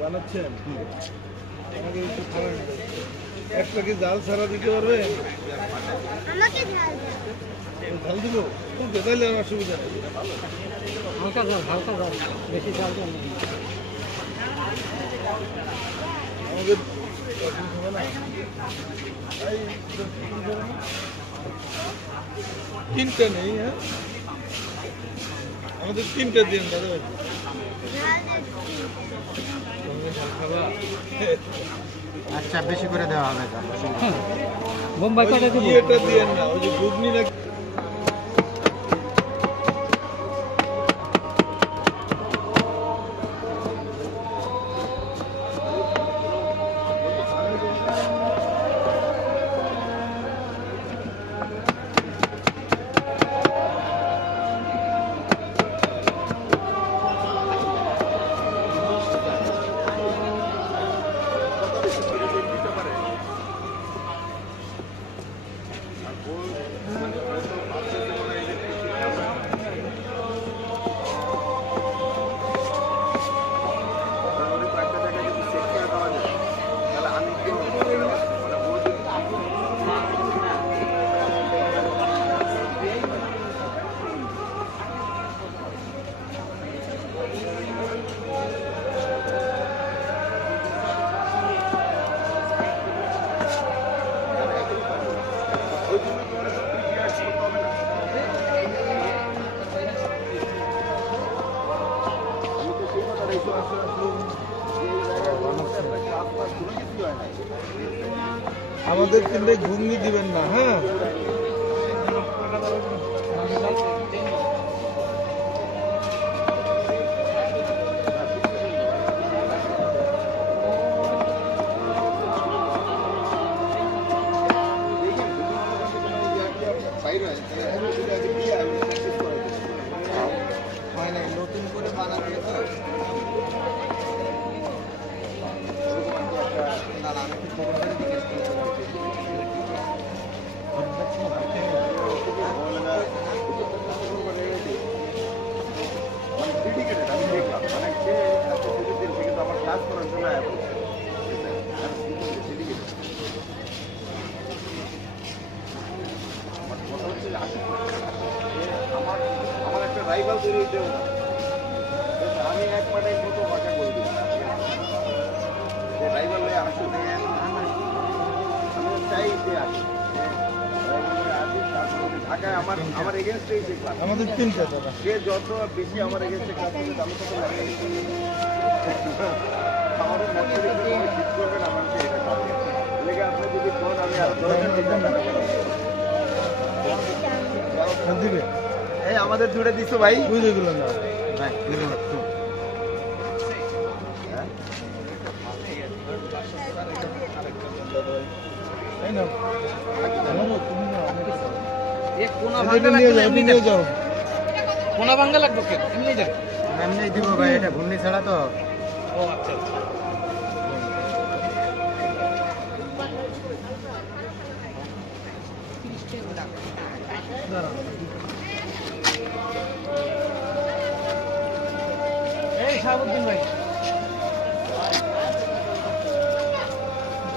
বানাচ্ছেন একটা কি জাল ছাড়া দিতে পারবে? ঝাল দিব তাইলে আর অসুবিধা নেই। হালকা জাল, বেশি জাল আমাদের তিনটা নেই। হ্যাঁ আমাদের তিনটা দিন দাদা ভাই। আচ্ছা বেশি করে দেওয়া হবে। বোম্বাই কটা দিব? এটা দিয়ে না, ওই যে ঘুগনি না। আমাদের কিন্তু ঘুগনি দিবেন না। হ্যাঁ নতুন করে বানাতে আমার একটা রাইভাল তৈরি হইতে হবে। আমি এক পাটে কত ভাষা করে দিই রাইভাল হয়ে আসলে আমি চাই যে আসে ঢাকায় আমার এগেনস্টেই যে ক্লাস আমাদের তিনটা দাদা সে যত বেশি আমার এগেনস্টে ক্লাস করবে আমি তত লাগাই আমাদের মধ্যে ঠিক করবেন আমাকে এটা করবেন লেগে আপনি যদি কোন আমি আর দিবে এই আমাদের জুড়ে দিছো ভাই বুঝে দিল না ভাই দিল না তো এই নাও তুমি না এক কোনা ভাঙা লাগবে এমনি নিয়ে যাও কোনা ভাঙা লাগবে কেন এমনি যাও এমনি দিব ভাই এটা ঘুন্নি ছাড়া তো ও আচ্ছা এই শাহাবুদ্দিন ভাই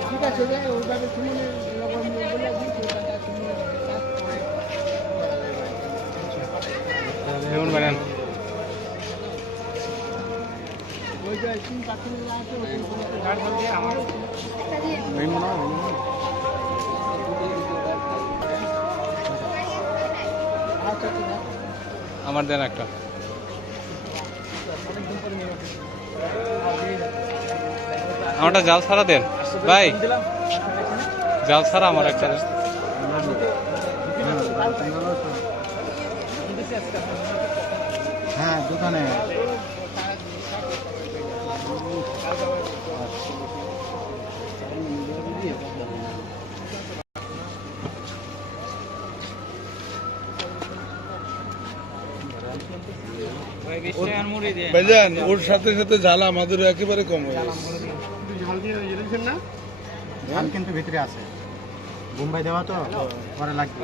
ঠিক আছে রে ওইভাবে তুমি লগন বলে দিছি ওটা তুমি এমন বানান ওই যে তিন পাখি আছে ওই গাড় ধরে আমার এই মনে হয় আমার দেন একটা আমারটা জাল ছাড়া দেন ভাই জাল ছাড়া আমার একটা হ্যাঁ দোকানে ভাইজান ওর সাথে সাথে ঝাল আমাদেরও একেবারে কম হয়ে গেছে। ঝাল কিন্তু ভিতরে আছে, বোম্বাই দেওয়া তো পরে লাগবে।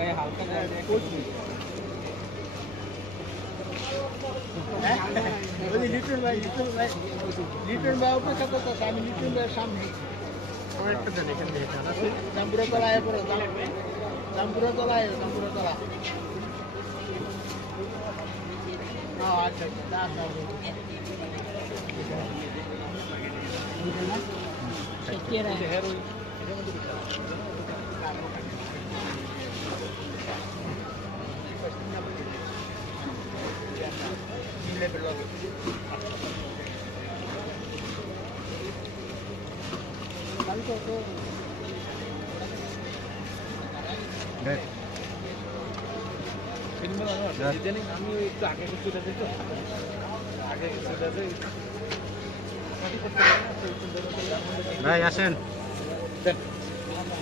ভাই আসেন।